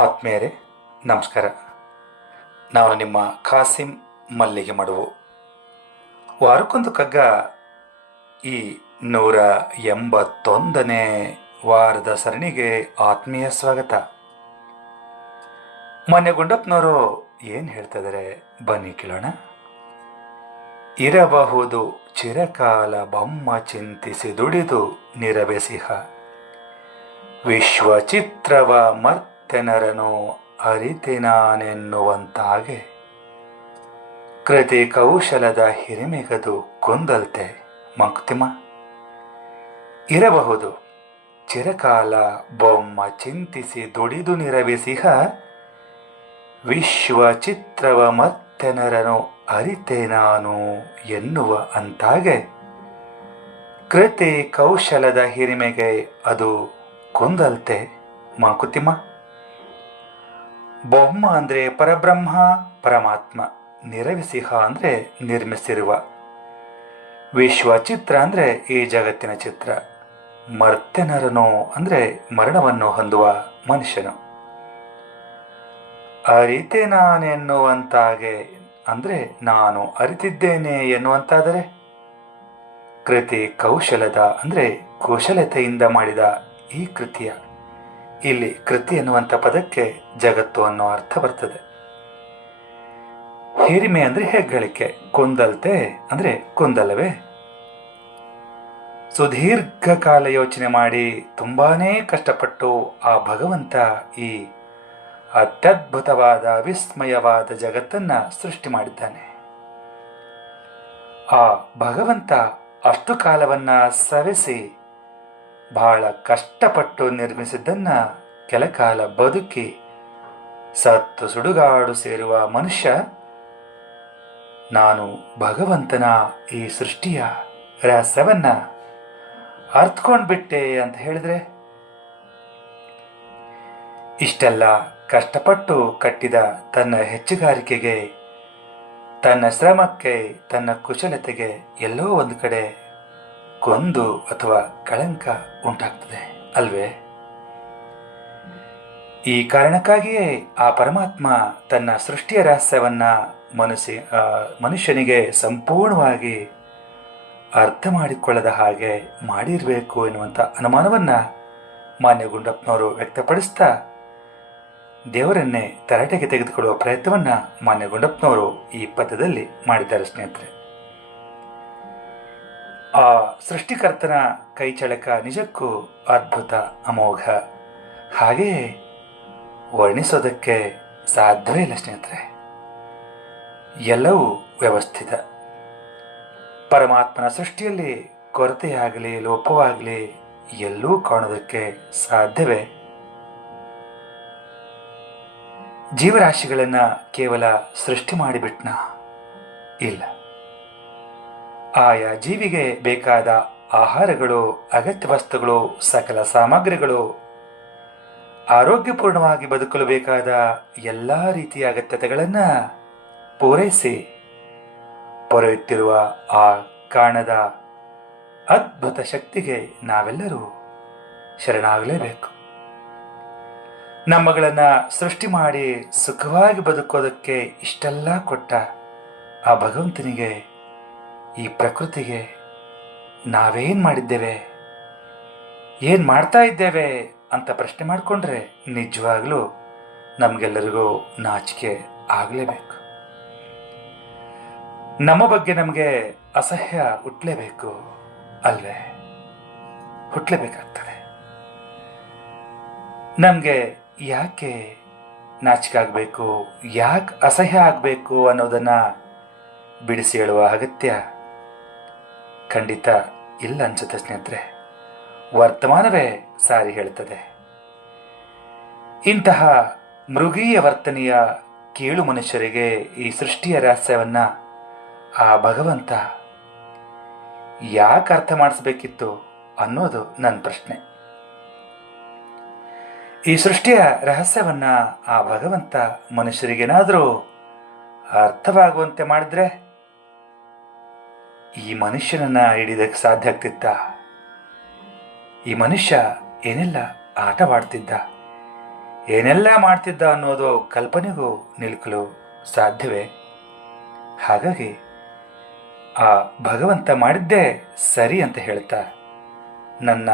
ಆತ್ಮೀಯರೇ, ನಮಸ್ಕಾರ. ನಾನು ನಿಮ್ಮ ಖಾಸಿಂ ಮಲ್ಲಿಗೆ ಮಡುವು. ವಾರಕ್ಕೊಂದು ಕಗ್ಗ ಈ 181ನೇ ವಾರದ ಸರಣಿಗೆ ಆತ್ಮೀಯ ಸ್ವಾಗತ. ಮೊನ್ನೆ ಗುಂಡಪ್ಪನವರು ಏನು ಹೇಳ್ತಿದ್ದಾರೆ ಬನ್ನಿ ಕೇಳೋಣ. ಇರಬಹುದು ಚಿರಕಾಲ ಬೊಮ್ಮ ಚಿಂತಿಸಿ ದುಡಿದು ನಿರಬೆಸಿಹ, ವಿಶ್ವಚಿತ್ರವ ಮರ್ತೆನರನು ಅರಿತೆನಾನೆನ್ನುವಂತಾಗೆ, ಕೃತಿ ಕೌಶಲದ ಹಿರಿಮೆಗದು ಕೊಂದಲ್ತೆ ಮಂಕುತಿಮ್ಮ. ಇರಬಹುದು ಚಿರಕಾಲ ಬೊಮ್ಮ ಚಿಂತಿಸಿ ದುಡಿದು ನಿರಬೆಸಿಹ, ವಿಶ್ವಚಿತ್ರವ ಮರ್ತೆನರನು ಅರಿತೆ ನಾನು ಎನ್ನುವ ಅಂತಾಗೆ, ಕೃತಿ ಕೌಶಲದ ಹಿರಿಮೆಗೆ ಅದು ಕೊಂದಲ್ತೆ ಮಂಕುತಿಮ್ಮ. ಬೊಮ್ಮ ಅಂದರೆ ಪರಬ್ರಹ್ಮ ಪರಮಾತ್ಮ, ನಿರವಿಸಿಹ ಅಂದರೆ ನಿರ್ಮಿಸಿರುವ, ವಿಶ್ವಚಿತ್ರ ಅಂದರೆ ಈ ಜಗತ್ತಿನ ಚಿತ್ರ, ಮರ್ತೆನರನು ಅಂದರೆ ಮರಣವನ್ನು ಹೊಂದುವ ಮನುಷ್ಯನು, ಅರಿತೆ ನಾನೆನ್ನುವಂತಾಗೆ ಅಂದರೆ ನಾನು ಅರಿತಿದ್ದೇನೆ ಎನ್ನುವಂತಾದರೆ, ಕೃತಿ ಕೌಶಲದ ಅಂದರೆ ಕುಶಲತೆಯಿಂದ ಮಾಡಿದ ಈ ಕೃತಿಯ, ಇಲ್ಲಿ ಕೃತಿ ಎನ್ನುವಂಥ ಪದಕ್ಕೆ ಜಗತ್ತು ಅನ್ನೋ ಅರ್ಥ ಬರ್ತದೆ. ಹಿರಿಮೆ ಅಂದರೆ ಹೆಗ್ಗಳಿಕೆ, ಕೊಂದಲ್ತೆ ಅಂದರೆ ಕೊಂದಲ್ಲವೇ. ಸುದೀರ್ಘ ಕಾಲ ಯೋಚನೆ ಮಾಡಿ ತುಂಬಾನೇ ಕಷ್ಟಪಟ್ಟು ಆ ಭಗವಂತ ಈ ಅತ್ಯದ್ಭುತವಾದ ವಿಸ್ಮಯವಾದ ಜಗತ್ತನ್ನ ಸೃಷ್ಟಿ ಮಾಡಿದ್ದಾನೆ. ಆ ಭಗವಂತ ಅಷ್ಟು ಕಾಲವನ್ನ ಸವೆಸಿ ಬಹಳ ಕಷ್ಟಪಟ್ಟು ನಿರ್ಮಿಸಿದ್ದನ್ನ ಕೆಲಕಾಲ ಬದುಕಿ ಸತ್ತು ಸುಡುಗಾಡು ಸೇರುವ ಮನುಷ್ಯ, ನಾನು ಭಗವಂತನ ಈ ಸೃಷ್ಟಿಯ ರಹಸ್ಯವನ್ನ ಅರ್ಥಕೊಂಡ್ಬಿಟ್ಟೆ ಅಂತ ಹೇಳಿದ್ರೆ, ಇಷ್ಟೆಲ್ಲ ಕಷ್ಟಪಟ್ಟು ಕಟ್ಟಿದ ತನ್ನ ಹೆಚ್ಚುಗಾರಿಕೆಗೆ, ತನ್ನ ಶ್ರಮಕ್ಕೆ, ತನ್ನ ಕುಶಲತೆಗೆ ಎಲ್ಲೋ ಒಂದು ಕಡೆ ಕೊಂದು ಅಥವಾ ಕಳಂಕ ಉಂಟಾಗ್ತದೆ ಅಲ್ವೇ. ಈ ಕಾರಣಕ್ಕಾಗಿಯೇ ಆ ಪರಮಾತ್ಮ ತನ್ನ ಸೃಷ್ಟಿಯ ರಹಸ್ಯವನ್ನ ಮನುಷ್ಯನಿಗೆ ಸಂಪೂರ್ಣವಾಗಿ ಅರ್ಥ ಮಾಡಿಕೊಳ್ಳದ ಹಾಗೆ ಮಾಡಿರಬೇಕು ಎನ್ನುವಂಥ ಅನುಮಾನವನ್ನ ಮಾನ್ಯ ಗುಂಡಪ್ಪನವರು ವ್ಯಕ್ತಪಡಿಸ್ತಾ ದೇವರನ್ನೇ ತರಾಟೆಗೆ ತೆಗೆದುಕೊಳ್ಳುವ ಪ್ರಯತ್ನವನ್ನ ಮಾನ್ಯ ಗುಂಡಪ್ಪನವರು ಈ ಪದ್ಯದಲ್ಲಿ ಮಾಡಿದ್ದಾರೆ. ಸ್ನೇಹಿತರೆ, ಆ ಸೃಷ್ಟಿಕರ್ತನ ಕೈಚಳಕ ನಿಜಕ್ಕೂ ಅದ್ಭುತ, ಅಮೋಘ, ಹಾಗೆಯೇ ವರ್ಣಿಸೋದಕ್ಕೆ ಸಾಧ್ಯವೇ ಇಲ್ಲ ಸ್ನೇಹಿತರೆ. ಎಲ್ಲವೂ ವ್ಯವಸ್ಥಿತ. ಪರಮಾತ್ಮನ ಸೃಷ್ಟಿಯಲ್ಲಿ ಕೊರತೆಯಾಗಲಿ ಲೋಪವಾಗಲಿ ಎಲ್ಲೂ ಕಾಣೋದಕ್ಕೆ ಸಾಧ್ಯವೇ? ಜೀವರಾಶಿಗಳನ್ನ ಕೇವಲ ಸೃಷ್ಟಿ ಮಾಡಿಬಿಟ್ನ? ಇಲ್ಲ. ಆಯಾ ಜೀವಿಗೆ ಬೇಕಾದ ಆಹಾರಗಳು, ಅಗತ್ಯ ವಸ್ತುಗಳು, ಸಕಲ ಸಾಮಗ್ರಿಗಳು, ಆರೋಗ್ಯಪೂರ್ಣವಾಗಿ ಬದುಕಲು ಬೇಕಾದ ಎಲ್ಲ ರೀತಿಯ ಅಗತ್ಯತೆಗಳನ್ನು ಪೂರೈಸಿ ಪೊರೆಯುತ್ತಿರುವ ಆ ಕಾಣದ ಅದ್ಭುತ ಶಕ್ತಿಗೆ ನಾವೆಲ್ಲರೂ ಶರಣಾಗಲೇಬೇಕು. ನಮ್ಮಗಳನ್ನು ಸೃಷ್ಟಿ ಮಾಡಿ ಸುಖವಾಗಿ ಬದುಕೋದಕ್ಕೆ ಇಷ್ಟೆಲ್ಲ ಕೊಟ್ಟ ಆ ಭಗವಂತನಿಗೆ, ಈ ಪ್ರಕೃತಿಗೆ ನಾವೇನು ಮಾಡಿದ್ದೇವೆ, ಏನು ಮಾಡ್ತಾ ಇದ್ದೇವೆ ಅಂತ ಪ್ರಶ್ನೆ ಮಾಡಿಕೊಂಡ್ರೆ ನಿಜವಾಗ್ಲೂ ನಮಗೆಲ್ಲರಿಗೂ ನಾಚಿಕೆ ಆಗಲೇಬೇಕು. ನಮ್ಮ ಬಗ್ಗೆ ನಮಗೆ ಅಸಹ್ಯ ಹುಟ್ಟಲೇಬೇಕು ಅಲ್ವೇ? ಹುಟ್ಟಲೇಬೇಕಾಗ್ತದೆ. ನಮಗೆ ಯಾಕೆ ನಾಚಿಕೆ ಆಗಬೇಕು, ಯಾಕೆ ಅಸಹ್ಯ ಆಗಬೇಕು ಅನ್ನೋದನ್ನು ಬಿಡಿಸಿ ಹೇಳುವ ಅಗತ್ಯ ಖಂಡಿತ ಇಲ್ಲ ಅನ್ಸುತ್ತೆ ಸ್ನೇಹಿತರೆ. ವರ್ತಮಾನವೇ ಸಾರಿ ಹೇಳ್ತದೆ. ಇಂತಹ ಮೃಗೀಯ ವರ್ತನೆಯ ಕೀಳು ಮನುಷ್ಯರಿಗೆ ಈ ಸೃಷ್ಟಿಯ ರಹಸ್ಯವನ್ನ ಆ ಭಗವಂತ ಯಾಕೆ ಅರ್ಥ ಮಾಡಿಸ್ಬೇಕಿತ್ತು ಅನ್ನೋದು ನನ್ನ ಪ್ರಶ್ನೆ. ಈ ಸೃಷ್ಟಿಯ ರಹಸ್ಯವನ್ನ ಆ ಭಗವಂತ ಮನುಷ್ಯರಿಗೇನಾದರೂ ಅರ್ಥವಾಗುವಂತೆ ಮಾಡಿದ್ರೆ ಈ ಮನುಷ್ಯನನ್ನ ಹಿಡಿದಕ್ಕೆ ಸಾಧ್ಯ ಆಗ್ತಿತ್ತ? ಈ ಮನುಷ್ಯ ಏನೆಲ್ಲ ಆಟವಾಡ್ತಿದ್ದ, ಏನೆಲ್ಲ ಮಾಡ್ತಿದ್ದ ಅನ್ನೋದು ಕಲ್ಪನೆಗೂ ನಿಲುಕಲು ಸಾಧ್ಯವೇ? ಹಾಗಾಗಿ ಆ ಭಗವಂತ ಮಾಡಿದ್ದೇ ಸರಿ ಅಂತ ಹೇಳ್ತಾ ನನ್ನ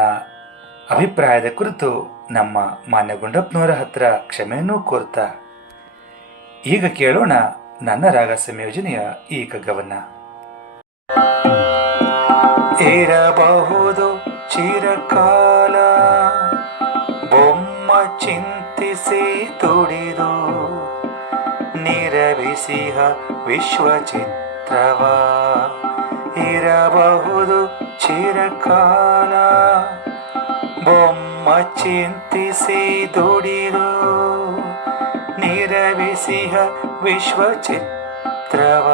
ಅಭಿಪ್ರಾಯದ ಕುರಿತು ನಮ್ಮ ಮಾನ್ಯ ಗುಂಡಪ್ಪನವರ ಹತ್ರ ಕ್ಷಮೆಯನ್ನೂ ಕೋರ್ತಾ ಈಗ ಕೇಳೋಣ ನನ್ನ ರಾಗ ಸಂಯೋಜನೆಯ ಈ ಕಗ್ಗವನ್ನ. ಇರಬಹುದು ಚಿರಕಾಲ ಬೊಮ್ಮ ಚಿಂತಿಸಿ ತುಡಿದು ನಿರವಿಸಿಹ ವಿಶ್ವಚಿತ್ರವ. ಇರಬಹುದು ಚಿರಕಾಲ ಬೊಮ್ಮ ಚಿಂತಿಸಿ ದುಡಿದು ನಿರವಿಸಿಹ ವಿಶ್ವಚಿತ್ರವ.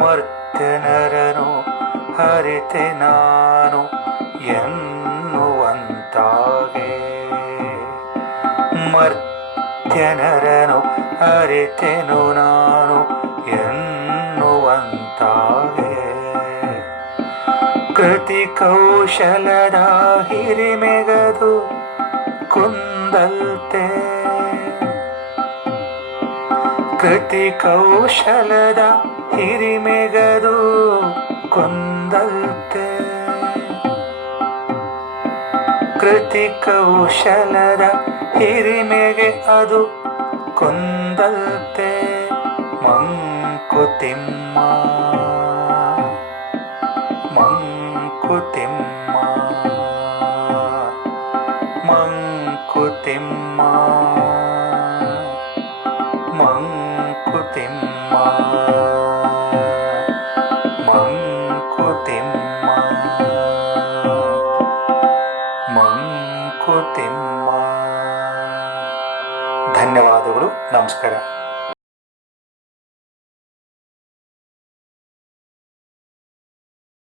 ಮರ್ತ್ಯನರನು ಹರಿತೆ ನಾನು ಎನ್ನುವಂತಾಗೆ. ಮರ್ತ್ಯನರನು ಅರಿತೆನು ನಾನು ಎನ್ನುವಂತಾಗೆ. ಕೃತಿ ಕೌಶಲದ ಹಿರಿಮೆಗದು ಕುಂದಲ್ತೆ. ಕೃತಿ ಕೌಶಲದ ಹಿರಿಮೆಗದು ಕುಂದಲ್ತೆ. ಕೃತಿ ಕೌಶಲದ ಹಿರಿಮೆಗೆ ಅದು ಕುಂದಲ್ತೆ. ಮಂಕುತಿಮ್ಮ ಮಂಕುತಿಮ್ಮ ಮಂಕುತಿಮ್ಮ ಮಂಕುತಿಮ್ಮ ಮಂಕುತಿಮ್ಮ ಮಂಕುತಿಮ್ಮ. ಧನ್ಯವಾದಗಳು. ನಮಸ್ಕಾರ.